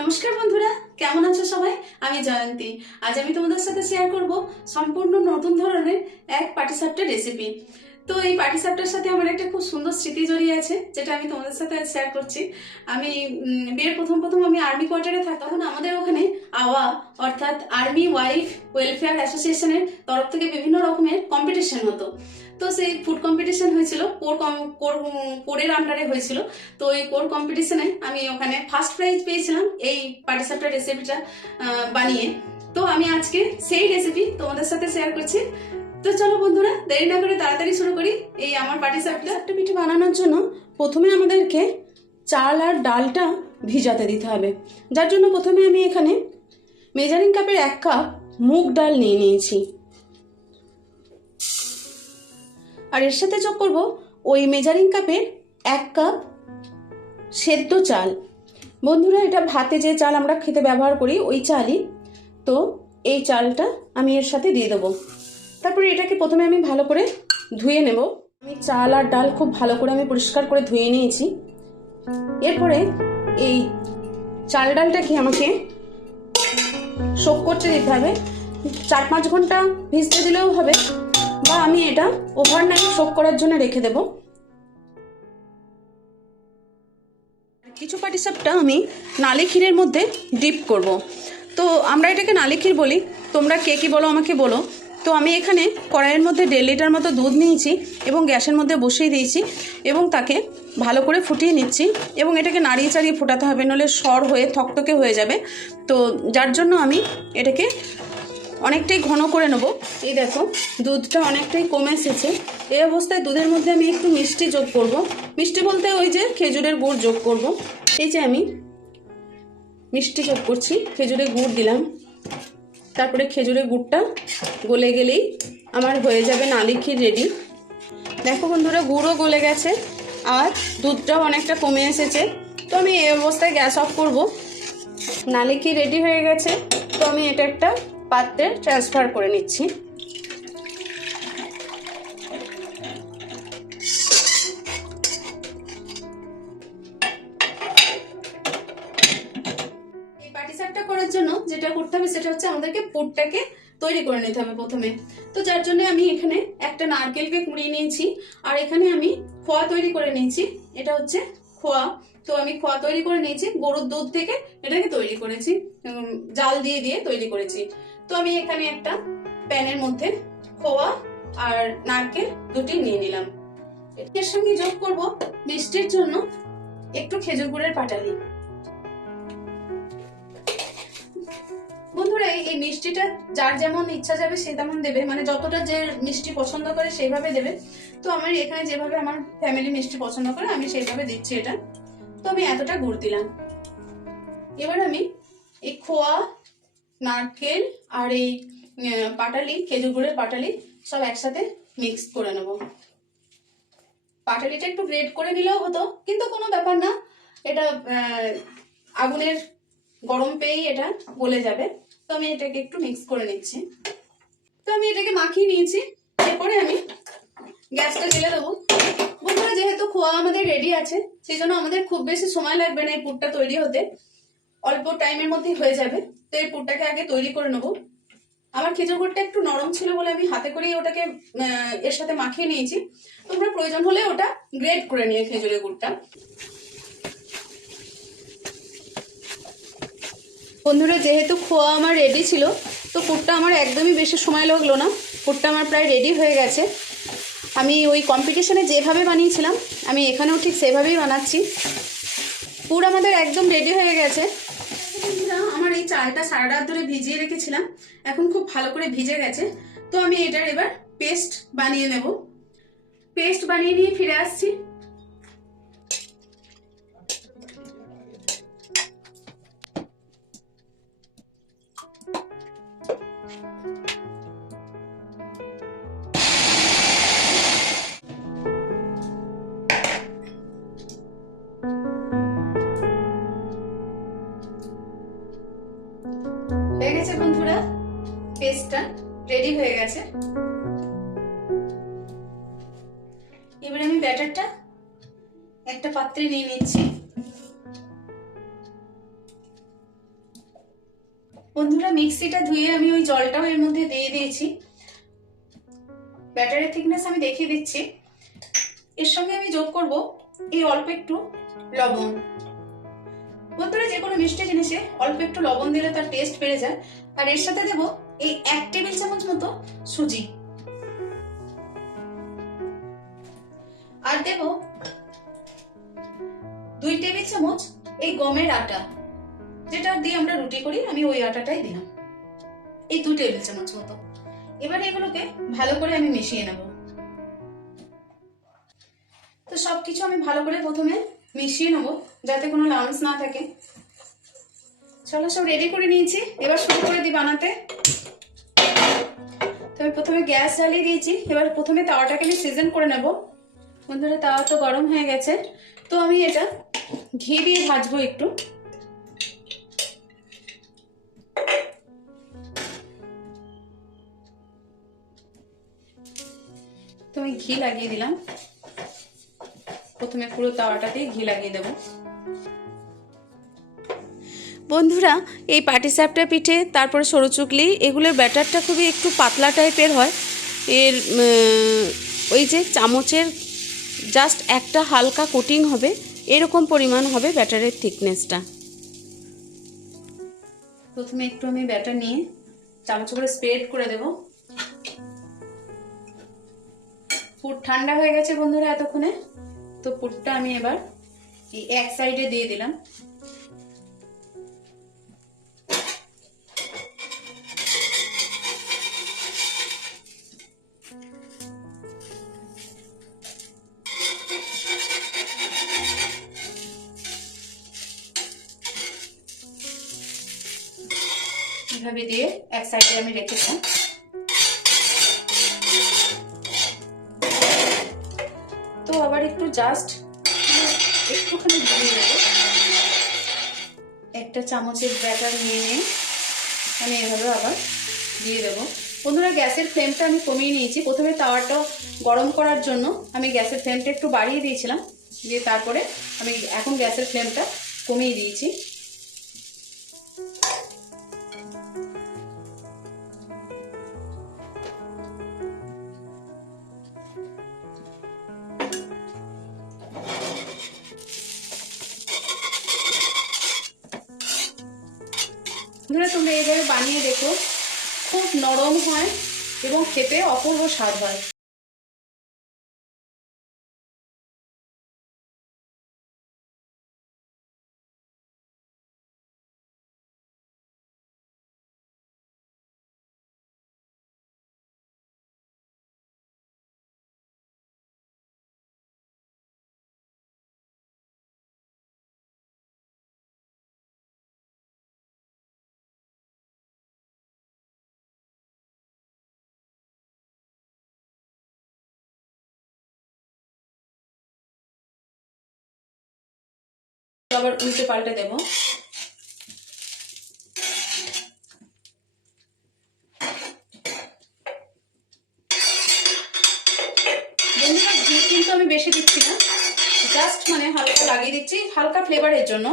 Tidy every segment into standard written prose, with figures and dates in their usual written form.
নমস্কার বন্ধুরা, কেমন আছো সবাই? আমি জয়ন্তী। আজ আমি তোমাদের সাথে শেয়ার করব সম্পূর্ণ নতুন ধরনের এক পাটিসাপটা রেসিপি। তো এই পাটিসাপটার সাথে আমার একটা খুব সুন্দর স্মৃতি জড়িয়ে আছে, যেটা আমি তোমাদের সাথে আজ শেয়ার করছি। আমি বিয়ের প্রথম প্রথম আমি আর্মি কোয়ার্টারে থাকতাম, তখন আমাদের ওখানে আওয়া অর্থাৎ আর্মি ওয়াইফ ওয়েলফেয়ার অ্যাসোসিয়েশনের তরফ থেকে বিভিন্ন রকমের কম্পিটিশন হতো। তো সেই ফুড কম্পিটিশন হয়েছিল, কোরের আন্ডারে হয়েছিল। তো এই কোর কম্পিটিশনে আমি ওখানে ফার্স্ট প্রাইজ পেয়েছিলাম এই পাটিসাপটা রেসিপিটা বানিয়ে। তো আমি আজকে সেই রেসিপি তোমাদের সাথে শেয়ার করছি। তো চলো বন্ধুরা, দেরি না করে তাড়াতাড়ি শুরু করি। এই আমার পাটিসাপটা পিঠে বানানোর জন্য প্রথমে আমাদেরকে চাল আর ডালটা ভিজাতে দিতে হবে, যার জন্য প্রথমে আমি এখানে মেজারিং কাপের 1 কাপ মুগ ডাল নিয়ে নিয়েছি, আর এর সাথে যোগ করব ওই মেজারিং কাপের 1 কাপ সেদ্ধ চাল। বন্ধুরা, এটা ভাতে যে চাল আমরা খেতে ব্যবহার করি ওই চালই। তো এই চালটা আমি এর সাথে দিয়ে দেবো। তারপরে এটাকে প্রথমে আমি ভালো করে ধুয়ে নেব। আমি চাল আর ডাল খুব ভালো করে আমি পরিষ্কার করে ধুয়ে নিয়েছি। এরপরে এই চাল ডালটাকে আমাকে সোক করতে দিতে হবে। 4-5 ঘন্টা ভিজতে দিলেও হবে, বা আমি এটা ওভারনাইট সোক করার জন্য রেখে দেবো। কিছু পাটিসাপটা আমি নালি ক্ষীরের মধ্যে ডিপ করব। তো আমরা এটাকে নালি ক্ষীর বলি, তোমরা কে কী বলো আমাকে বলো। তো আমি এখানে কড়াইয়ের মধ্যে 1.5 লিটার মতো দুধ নিয়েছি এবং গ্যাসের মধ্যে বসিয়ে দিয়েছি এবং তাকে ভালো করে ফুটিয়ে নিচ্ছি। এবং এটাকে নাড়িয়ে চাড়িয়ে ফোটাতে হবে, নইলে সর হয়ে থকথকে হয়ে যাবে। তো যার জন্য আমি এটাকে অনেকটাই ঘন করে নেব। এই দেখো, দুধটা অনেকটাই কমে এসেছে। এই অবস্থায় দুধের মধ্যে আমি একটু মিষ্টি যোগ করব। মিষ্টি বলতে ওই যে খেজুরের গুড় যোগ করব। এই যে আমি মিষ্টি যোগ করছি, খেজুরের গুড় দিলাম। তারপরে খেজুরের গুড়টা গলে গেলেই আমার হয়ে যাবে নালি ক্ষীর রেডি। দেখো বন্ধুরা, গুড়ও গলে গেছে আর দুধটাও অনেকটা কমে এসেছে। তো আমি এই অবস্থায় গ্যাস অফ করব। নালি ক্ষীর রেডি হয়ে গেছে। তো আমি এটা একটা পাত্রে ট্রান্সফার করে নিচ্ছি। এই পাটিসাপটা করার জন্য যেটা করতে হবে সেটা হচ্ছে আমাদেরকে পুরটাকে তৈরি করে নিতে হবে প্রথমে। তো যার জন্য আমি এখানে একটা নারকেলকে কুড়িয়ে নিয়েছি, আর এখানে আমি খোয়া তৈরি করে নিয়েছি। এটা হচ্ছে খোয়া। তো আমি খোয়া তৈরি করে নিয়েছি, গরুর দুধ থেকে এটাকে তৈরি করেছি, জাল দিয়ে দিয়ে তৈরি করেছি। তো আমি এখানে একটা প্যানের মধ্যে খোয়া আর নারকেল দুটি নিয়ে নিলাম। এর সঙ্গে যোগ করব মিষ্টির জন্য একটু খেজুর গুড়ের পাটালি। বন্ধুরা, এই মিষ্টিটা যার যেমন ইচ্ছা যাবে সে তেমন দেবে, মানে যতটা যে মিষ্টি পছন্দ করে সেইভাবে দেবে। তো আমার এখানে যেভাবে আমার ফ্যামিলি মিষ্টি পছন্দ করে আমি সেইভাবে দিচ্ছি এটা। তো আমি এতটা গুড় দিলাম। এবার আমি এই খোয়া, নারকেল আর এই পাটালি, খেজুর গুড়ের পাটালি সব একসাথে মিক্স করে নেব। পাটালিটা একটু গ্রেট করে নিলেও হতো, কিন্তু কোনো ব্যাপার না, এটা আগুনের গরম পেয়েই এটা গলে যাবে। তো আমি এটাকে একটু মিক্স করে নিচ্ছি। তো আমি এটাকে মাখিয়ে নিয়েছি। এরপরে আমি গ্যাসটা জ্বেলে দেবো। বন্ধুরা, যেহেতু খোয়া আমাদের রেডি আছে, সেই জন্য আমাদের খুব বেশি সময় লাগবে না এই পুরটা তৈরি হতে, অল্প টাইমের মধ্যেই হয়ে যাবে। তো এই পুরটাকে আগে তৈরি করে নেবো। আমার খেজুর গুড়টা একটু নরম ছিল বলে আমি হাতে করেই ওটাকে এর সাথে মাখিয়ে নিয়েছি। তোমরা প্রয়োজন হলে ওটা গ্রেট করে নিয়ে খেজুরের গুড়টা। বন্ধুরা, যেহেতু খোয়া আমার রেডি ছিল, তো পুরটা আমার একদমই বেশি সময় লাগলো না। পুরটা আমার প্রায় রেডি হয়ে গেছে। আমি ওই কম্পিটিশনে যেভাবে বানিয়েছিলাম আমি এখানেও ঠিক সেভাবেই বানাচ্ছি। পুর আমাদের একদম রেডি হয়ে গেছে। আমার এই চালটা সারা রাত ধরে ভিজিয়ে রেখেছিলাম, এখন খুব ভালো করে ভিজে গেছে। তো আমি এটার এবার পেস্ট বানিয়ে নেব। পেস্ট বানিয়ে নিয়ে ফিরে আসছি। হয়ে গেছে বন্ধুরা, পেস্টটা রেডি হয়ে গেছে। এবার আমি ব্যাটারটা একটা পাত্রে নিয়ে নিচ্ছি। বন্ধুরা মিক্সিটা ধুয়ে আমি ওই জলটাও এর মধ্যে দিয়ে দিয়েছি। ব্যাটারের থিকনেস আমি দেখিয়ে দিচ্ছি। এর সঙ্গে আমি যোগ করব এই অল্প একটু লবণ। বন্ধুরা যে কোনো মিষ্টি জিনিসে অল্প একটু লবণ দিলে তার টেস্ট বেড়ে যায়। আর এর সাথে দেব এই 1 টেবিল চামচ মতো সুজি, আর দেব 2 টেবিল চামচ এই গমের আটা, যেটা দিয়ে আমরা রুটি করি, আমি ওই আটাটাই দিলাম, এই 2 টেবিল চামচ মতো। এবারে এগুলোকে ভালো করে আমি মিশিয়ে নেব। তো সবকিছু আমি ভালো করে প্রথমে মিশিয়ে নেব যাতে কোনো লাম্পস না থাকে। চলো, সব রেডি করে নিয়েছি, এবার শুরু করে দিই বানাতে। তো আমি প্রথমে গ্যাস জ্বালিয়ে দিয়েছি। এবার প্রথমে তাওয়াটাকে আমি সিজন করে নেব। বন্ধুরা তাওয়া তো গরম হয়ে গেছে, তো আমি এটা ঘি দিয়ে ভাজবো একটু। তো আমি ঘি লাগিয়ে দিলাম, প্রথমে পুরো তাওয়াটাতে ঘি লাগিয়ে দেব। বন্ধুরা এই পাটিসাপটা পিঠে, তারপরে সরু চুকলি, এগুলোর ব্যাটারটা খুবই একটু পাতলা টাইপের হয়। এর ওই যে চামচের জাস্ট একটা হালকা কোটিং হবে, এরকম পরিমাণ হবে ব্যাটারের থিকনেসটা। প্রথমে একটু আমি ব্যাটার নিয়ে চামচ করে স্প্রেড করে দেব। পুর ঠান্ডা হয়ে গেছে বন্ধুরা এতক্ষণে। তো পুরটা আমি এবার এই এক সাইডে দিয়ে দিলাম। এভাবে দিয়ে এক সাইডে আমি রেখেছি। তো আবার একটু জাস্ট একটুখানি দিয়ে দেবো। একটা চামচের ব্যাটার নিয়ে আমি এভাবে আবার দিয়ে দেবো। বন্ধুরা গ্যাসের ফ্লেমটা আমি কমিয়ে নিয়েছি। প্রথমে তাওয়াটা গরম করার জন্য আমি গ্যাসের ফ্লেমটা একটু বাড়িয়ে দিয়েছিলাম, দিয়ে তারপরে আমি এখন গ্যাসের ফ্লেমটা কমিয়ে দিয়েছি। বন্ধুরা তোমরা এইভাবে বানিয়ে দেখো, খুব নরম হয় এবং খেতে অপূর্ব স্বাদ হয়। আবার উল্টে পাল্টে দেবো। বন্ধুরা ঘি কিন্তু আমি বেশি দিচ্ছি না, জাস্ট মানে হালকা লাগিয়ে দিচ্ছি, হালকা ফ্লেভারের জন্য।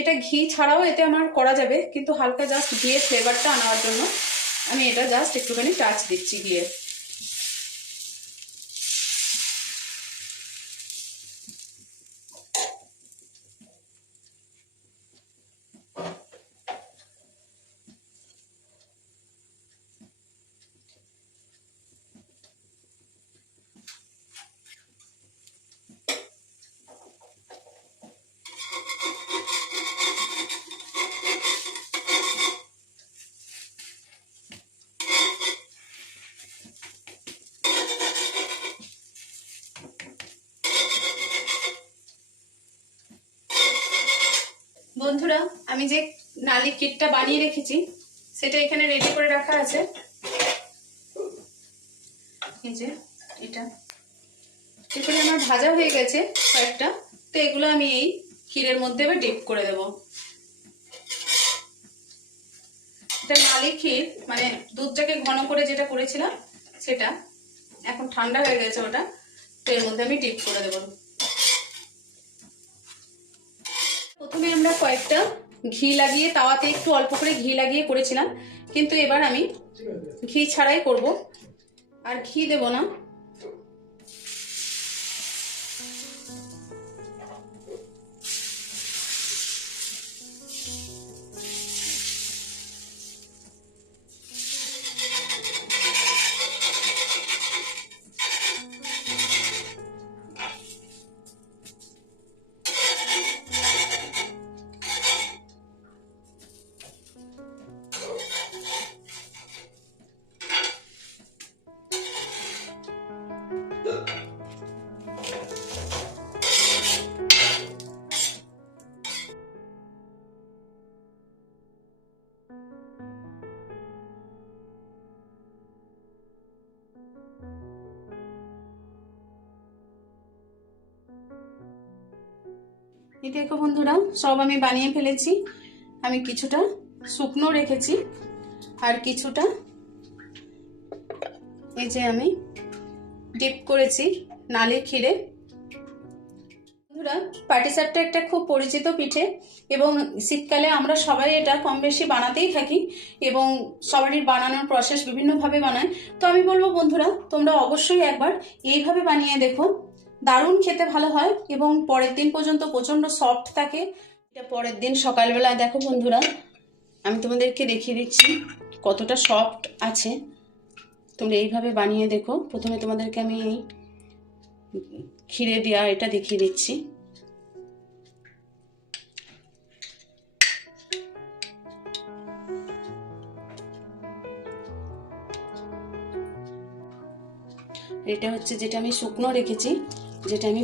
এটা ঘি ছাড়াও এতে আমার করা যাবে, কিন্তু হালকা জাস্ট ঘিয়ের ফ্লেভারটা আনার জন্য আমি এটা জাস্ট একটুখানি টাচ দিচ্ছি ঘিয়ে। বন্ধুরা আমি যে নালি কিটটা বানিয়ে রেখেছি সেটা এখানে রেডি করে রাখা আছে। এই যে এটা এখানে আমার ভাজা হয়ে গেছে কয়েকটা, তো এগুলো আমি এই ক্ষীরের মধ্যে এবার ডিপ করে দেব। এটা নালি ক্ষীর, মানে দুধটাকে ঘন করে যেটা করেছিলাম সেটা, এখন ঠান্ডা হয়ে গেছে ওটা, তো এর মধ্যে আমি ডিপ করে দেব। প্রথমে আমরা কয়েকটা ঘি লাগিয়ে, তাওয়াতে একটু অল্প করে ঘি লাগিয়ে করেছিলাম, কিন্তু এবার আমি ঘি ছাড়াই করব, আর ঘি দেব না। এই দেখো বন্ধুরা, সব আমি বানিয়ে ফেলেছি। আমি কিছুটা শুকনো রেখেছি, আর কিছুটা এই যে আমি ডিপ করেছি নালি ক্ষীরে। বন্ধুরা, পাটিসাপটা একটা খুব পরিচিত পিঠে, এবং শীতকালে আমরা সবাই এটা কম বেশি বানাতেই থাকি, এবং সবারই বানানোর প্রসেস বিভিন্নভাবে বানায়। তো আমি বলবো বন্ধুরা, তোমরা অবশ্যই একবার এইভাবে বানিয়ে দেখো, দারুণ খেতে ভালো হয়, এবং পরের দিন পর্যন্ত প্রচণ্ড সফট থাকে। এটা পরের দিন সকালবেলা দেখো বন্ধুরা, আমি তোমাদেরকে দেখিয়ে দিচ্ছি কতটা সফট আছে। তোমরা এইভাবে বানিয়ে দেখো। প্রথমে তোমাদেরকে আমি এই ক্ষীরে দেওয়া এটা দেখিয়ে দিচ্ছি। এটা হচ্ছে যেটা আমি শুকনো রেখেছি, যেটা আমি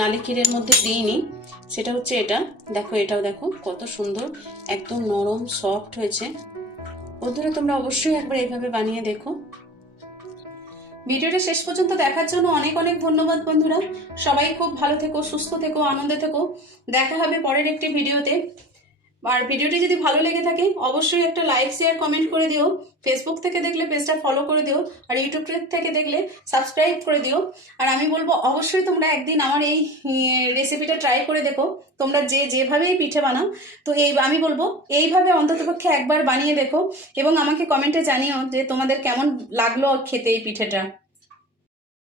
নালি ক্ষীরের মধ্যে দিইনি, সেটা হচ্ছে এটা। দেখো, এটাও দেখো কত সুন্দর, একদম নরম সফট হয়েছে। বন্ধুরা, তোমরা অবশ্যই একবার এইভাবে বানিয়ে দেখো। ভিডিওটা শেষ পর্যন্ত দেখার জন্য অনেক অনেক ধন্যবাদ বন্ধুরা। সবাই খুব ভালো থেকো, সুস্থ থেকো, আনন্দে থেকো। দেখা হবে পরের একটি ভিডিওতে। আর ভিডিওটি যদি ভালো লেগে থাকে অবশ্যই একটা লাইক, শেয়ার, কমেন্ট করে দিও। ফেসবুক থেকে দেখলে পেজটা ফলো করে দিও, আর ইউটিউব থেকে দেখলে সাবস্ক্রাইব করে দিও। আর আমি বলবো অবশ্যই তোমরা একদিন আমার এই রেসিপিটা ট্রাই করে দেখো। তোমরা যেভাবেই পিঠে বানাও, তো আমি বলবো এইভাবে অন্ততপক্ষে একবার বানিয়ে দেখো, এবং আমাকে কমেন্টে জানিও যে তোমাদের কেমন লাগলো খেতে এই পিঠেটা।